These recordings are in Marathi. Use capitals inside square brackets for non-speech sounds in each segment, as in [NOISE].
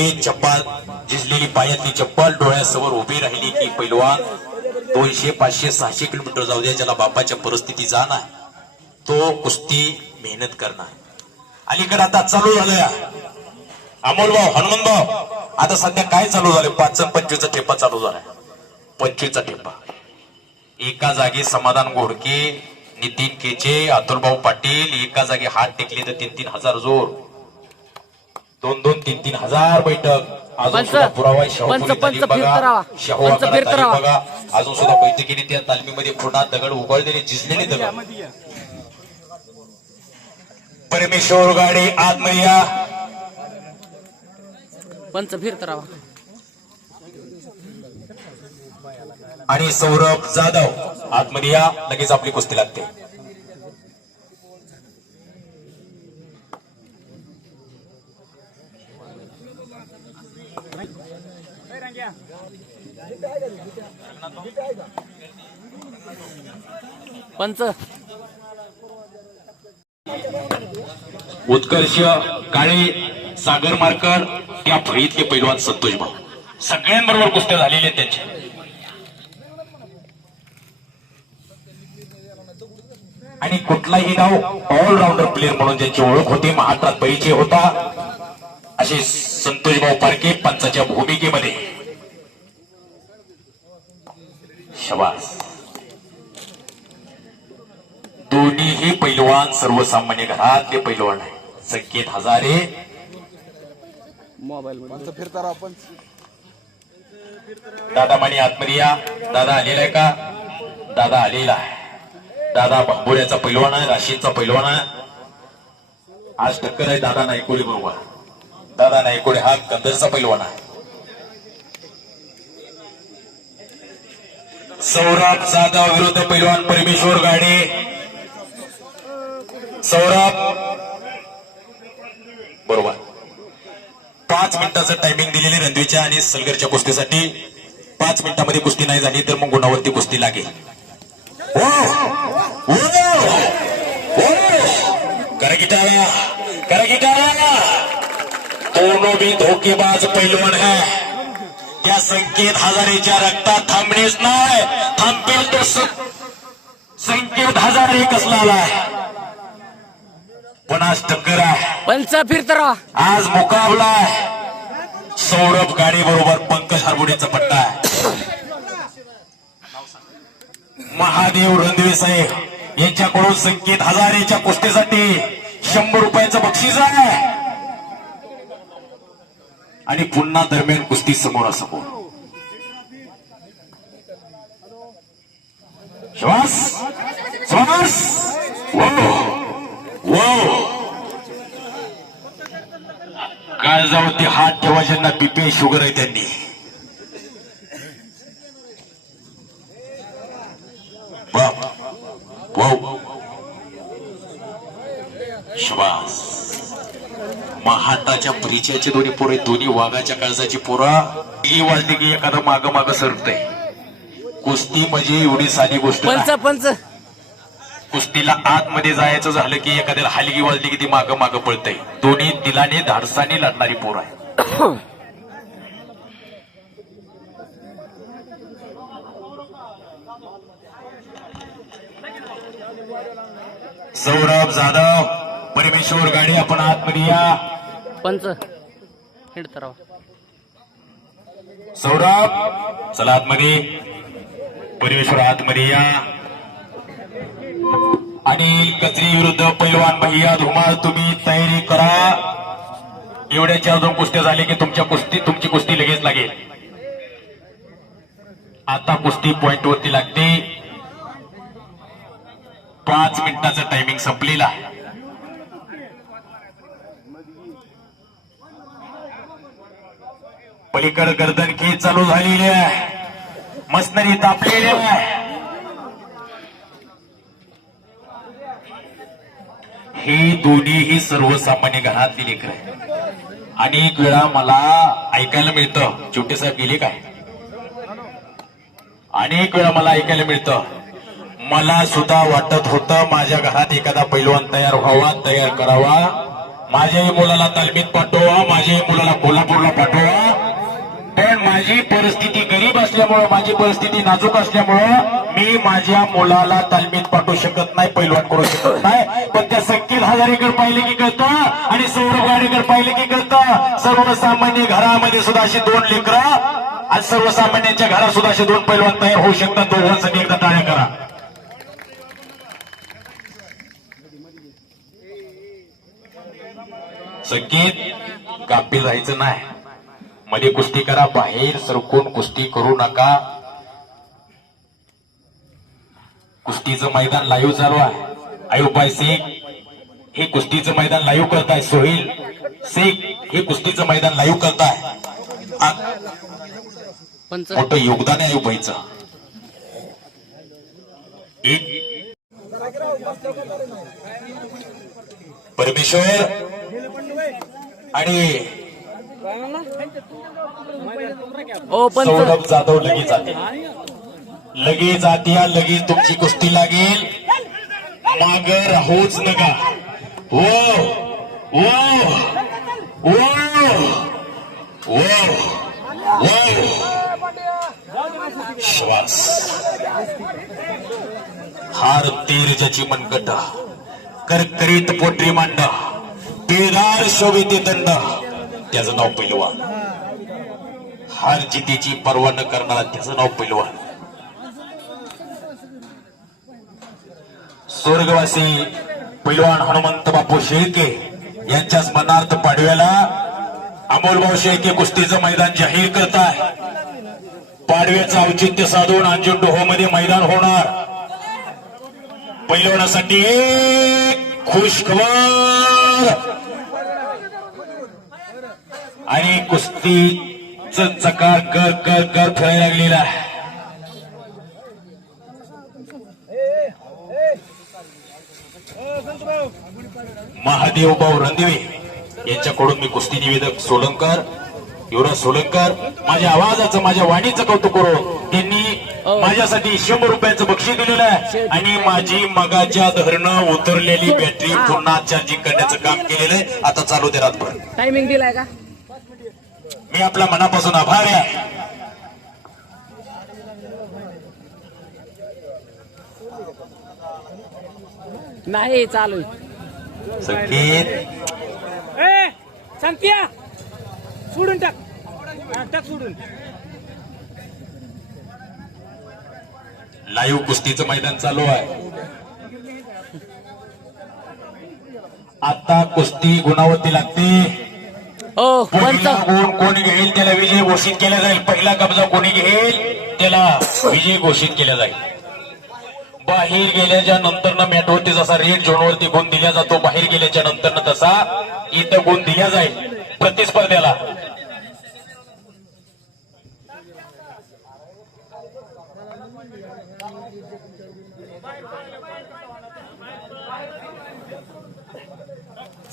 नवे चप्पल झिजलेली पायातली चप्पल डोळ्यासमोर उभी राहिली की पैलवान दोनशे पाचशे सहाशे किलोमीटर जाऊ द्या ज्याला बापाच्या परिस्थिती जाणार तो कुस्ती मेहनत करणार. अलीकडे आता चालू झालंय. अमोल भाऊ हनुमान भाऊ आता सध्या काय चालू झालं पाच पंचवीसचा ठेपा चालू झालाय. पंचवीसचा ठेपा. एका जागी समाधान घोडके नितीन केचे अतुलभाऊ पाटील एका जागी हात टेकले तर तीन तीन हजार जोर. दोन दोन तीन तीन हजार बैठक. अजून सुद्धा पुरावा बघा. फिरत राहा. शाहू. बघा. अजून सुद्धा बैठकीने त्या तालमीमध्ये पूर्ण दगड उघडलेले झिजलेले दगड. परमेश्वर गाडी आतमध्ये या पंच फिरत राहा आणि सौरभ जाधव आतमध्ये या लगेच आपली कुस्ती लागते. पंच. उत्कर्ष काळे सागर मारकर या फळीतले पैलवान संतोष भाऊ. सगळ्यांबरोबर कुस्त्या झालेल्या आहेत त्यांच्या आणि कुठलाही नाव ऑलराऊंडर प्लेअर म्हणून ज्यांची ओळख होती महाराष्ट्रात परिचय होता असे संतोष भाऊ पारखे पंचाच्या भूमिकेमध्ये. शबास. दोन्हीही पैलवान सर्वसामान्य घरातले पैलवान आहे संकेत हजारे. मोबाईल मध्ये फिरता राहा पण दादा माणी आतमध्ये या. दादा आलेला आहे का? दादा आलेला आहे. दादा बांबोऱ्याचा पैलवान आहे राशीचा पैलवान आहे. आज टक्कर आहे दादा नायकोडे बरोबर. दादा नायकोडे हा कंदरचा पैलवान आहे. सौरभ जाधव विरुद्ध पैलवान परमेश्वर गाडे. सौरभ. बरोबर. पाच मिनिटाचं टायमिंग दिलेले रणवीच्या आणि सलगरच्या कुस्तीसाठी. पाच मिनिटामध्ये कुस्ती नाही झाली तर मग गुणावरती कुस्ती लागेल. हो. हो. हो. करा की करा की दोनों भी धोकेबाज पैलवान है। त्या संकेत हजारेच्या रक्तात थांबणेच नाही थांबेल तो संकेत हजारे कसला आलाय पण आज टक्कर आहे। पंच आज मुकाबला आहे। सौरभ गाडी बरोबर पंकज हरबुडेचा पट्टा आहे। महादेव रणदिवे साहेब यांच्याकडून संकेत हजारेच्या कुस्तीसाठी शंभर रुपयाचं बक्षीस आहे। आणि पुन्हा दरम्यान कुस्ती समोरासमोर. श्वास श्वास. काळजावरती हात ठेवा ज्यांना बीपी शुगर आहे त्यांनी. श्वास. महाटाच्या परिचयाचे दोन्ही पोरं दोन्ही वाघाच्या काळजाची पोरा. ही वाजली की एखादं माग माग सरकतय. कुस्ती म्हणजे एवढी साधी गोष्ट पंच. पंच. कुस्तीला आतमध्ये जायचं झालं की एखाद्याला हलगी वाजली की ती माग माग पळतय. दोन्ही दिलाने धाडसाने लढणारी पोर आहे [COUGHS] सौरभ जाधव. परमेश्वर गाडी आपण आतमध्ये या. पंच. राहा सौरभ चला आतमध्ये. परमेश्वर आतमध्ये या. अनिल कचरी विरुद्ध पैलवान भैया धुमाळ तुम्ही तयारी करा. एवढ्या चार दोन कुस्त्या झाले की तुमच्या कुस्ती तुमची कुस्ती लगेच लागेल. आता कुस्ती पॉइंट वरती लागते. पाच मिनिटाचं टायमिंग संपलेला पलीकड गर्दन खेळ चालू झालेली आहे. मसनरी तापलेली आहे. हे दोन्हीही सर्वसामान्य घरातली लेकर आहे अनेक वेळा मला ऐकायला मिळतं. छोटे साहेब गेले काय? अनेक वेळा मला ऐकायला मिळतं. मला सुद्धा वाटत होतं माझ्या घरात एखादा पैलवान तयार व्हावा तयार करावा. माझ्याही मुलाला तालमीत पाठवा माझ्याही मुलाला कोल्हापूरला पाठवा. पण माझी परिस्थिती गरीब असल्यामुळं माझी परिस्थिती नाजूक असल्यामुळं मी माझ्या मुलाला तालमीत पाठवू शकत नाही पैलवान करू शकत नाही. पण त्या सक्कील हजारीकडे पाहिले की कळतं आणि सौरभ गाडेकर पाहिले की कळतं. सर्वसामान्य घरामध्ये सुद्धा अशी दोन लेकरं आज सर्वसामान्यांच्या घरात सुद्धा असे दोन पैलवान तयार होऊ शकतात. दोघांसाठी एकदा टाळ्या करा. सगळीत कापी राहायचं नाही. मध्ये कुस्ती करा बाहेर सरकून कुस्ती करू नका. कुस्तीचं मैदान लाईव्ह चालू आहे. आयुबाई शेख हे कुस्तीचं मैदान लाईव्ह करताय सोहिल शेख हे कुस्तीचं मैदान लाईव्ह करताय. आ- मोठं योगदान आहे आयुबाईचं एक परमेश्वर आणि सौरभ जाधव लगेच जाते. लगेच आत्या लगेच तुमची कुस्ती लागेल. माग राहूच नका. ओ ओ ओ ओ श्वास हार तीर ज्याची मनकट करकरीत पोटरी मांड. पिळदार शोभिते दंड. त्याचं नाव पैलवान. हार जितीची पर्वा न करणारा त्याचं नाव पैलवान. स्वर्गवासी पैलवान हनुमंत बापू शेळके यांच्या स्मरणार्थ पाडव्याला अमोलभाऊ शेळके कुस्तीचं मैदान जाहीर करताय. पाडव्याचं औचित्य साधून अंजुंडोहो मध्ये मैदान होणार. पैलवानासाठी खुश खबर. आणि कुस्तीच चकार कर कर कर फिरायला लागलेला आहे. महादेव भाऊ रणदिवे यांच्याकडून मी कुस्ती निवेदक सोलंकर युवराज सोलंकर माझ्या आवाजाचं माझ्या वाणीचं कौतुक करू त्यांनी माझ्यासाठी शंभर रुपयाचं बक्षीस दिलेलं आहे. आणि माझी मगाच्या धरणं उतरलेली बॅटरी पुन्हा चार्जिंग करण्याचं काम केलेलं आहे. आता चालू दे रातभर. टायमिंग दिलाय का? मी आपल्या मनापासून आभार आहे. नाही चालू आहे. संकेत. ए सांगत्या सोडून टाक. हा, टाक सोडून. लाईव्ह कुस्तीचं मैदान चालू आहे. आता कुस्ती गुणावरती लागते. ओ पंच पहिला गुण कोणी घेईल त्याला विजय घोषित केला जाईल. पहिला कब्जा कोणी घेईल त्याला विजय घोषित केला जाईल. बाहेर गेल्याच्यानंतर मॅटवरती जसा रेड झोनवरती गुण दिला जातो. बाहेर गेल्याच्यानंतर तसा इथं गुण दिला जाईल. प्रतिस्पर्ध्याला.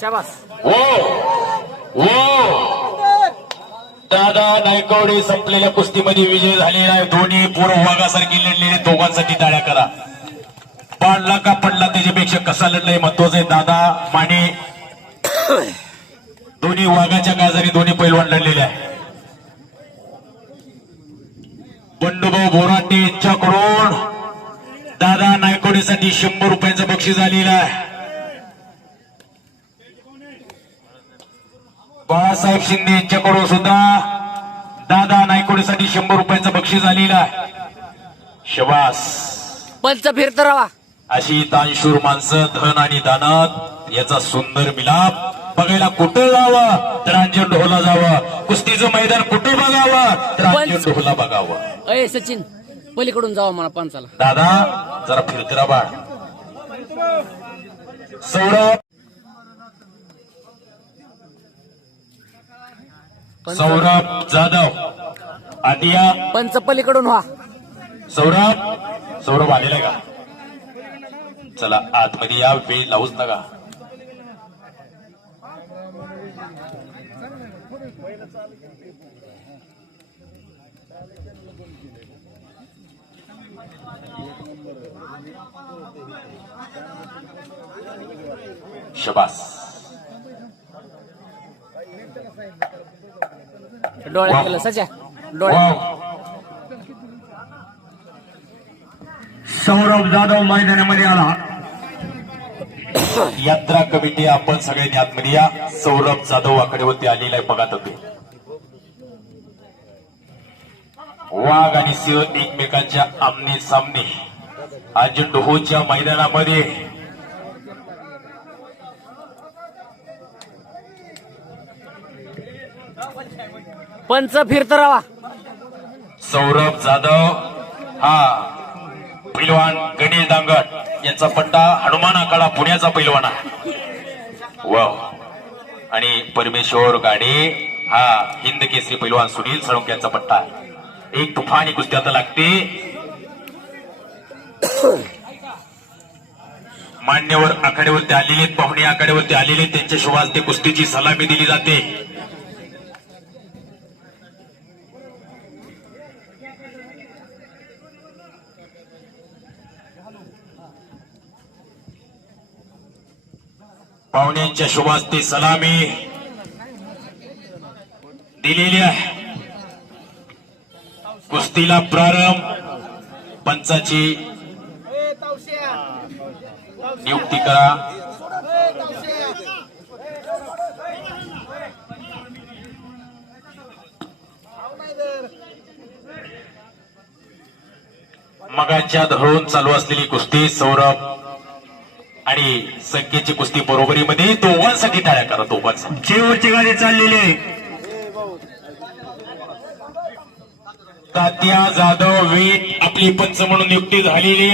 शाबास. हो. हो. दादा नायकवडे संपलेल्या कुस्तीमध्ये विजय झालेला आहे. दोन्ही पूर्व वाघासारखी लढलेले दोघांसाठी टाळ्या करा. पाडला का पडला त्याच्यापेक्षा कसा लढलाय महत्वाचं आहे. दादा माने दोन्ही वाघाच्या गाजारी दोन्ही पैलवान लढलेले आहे बंडूभाऊ बोराटे यांच्याकडून दादा नायकवडेसाठी शंभर रुपयांचं बक्षीस आलेलं आहे. बाळासाहेब शिंदे यांच्याकडून सुद्धा दादा नायकोडीसाठी शंभर रुपयाचं बक्षीस आलेलं आहे. शबास. पंच फिरत राहा. अशी तानशूर माणसं धन आणि दानात याचा सुंदर मिलाप. बघायला कुठं जावं? तर अंजन ढोला जावं. कुस्तीचं मैदान कुठं बघावं? तर अंजन ढोला बघावं. अय सचिन पलीकडून जावा मला पंचाला दादा जरा फिरकरा बाळ सौरभ. सौरभ जाधव आदिया. पंच पलीकडून व्हा. सौरभ सौरभ आलेला का? चला आतमध्ये या वेळ लावूच नका. शबास. डोळ्यात गेलं सच्या डोळ्यात सौरभ जाधव मैदानामध्ये आला. यात्रा कमिटी आपण सगळ्यांनी आतमध्ये या. सौरभ जाधव आकडेवरती आलेला आहे बघा तुम्ही. वाघ आणि सिंह एकमेकांच्या आमने सामने. अजिंठोच्या मैदानामध्ये पंच फिरत राहा. सौरभ जाधव हा पैलवान गणेश दांगट यांचा पट्टा हनुमान आखाडा पुण्याचा पैलवान आहे. आणि परमेश्वर गाडे हा हिंद केसरी पैलवान सुनील सळंक यांचा पट्टा आहे. एक तुफानी कुस्ती आता लागते. मान्यवर आखाड्यावरती आलेले आहेत, पाहुणे आखाड्यावरती आलेले आहेत, त्यांच्या शुभास ते कुस्तीची सलामी दिली जाते. पाहुण्यांच्या शुभास्ते सलामी. दिलेली आहे. कुस्तीला प्रारंभ. पंचाची नियुक्ती करा. मगाच्या धरून चालू असलेली कुस्ती सौरभ. आणि संख्येची कुस्ती बरोबरीमध्ये दोघांसाठी टाळ्या करा दोघांसाठी शेवटची गाडी चाललेली आहे तात्या जाधव वीट आपली पंच म्हणून नियुक्ती झालेली.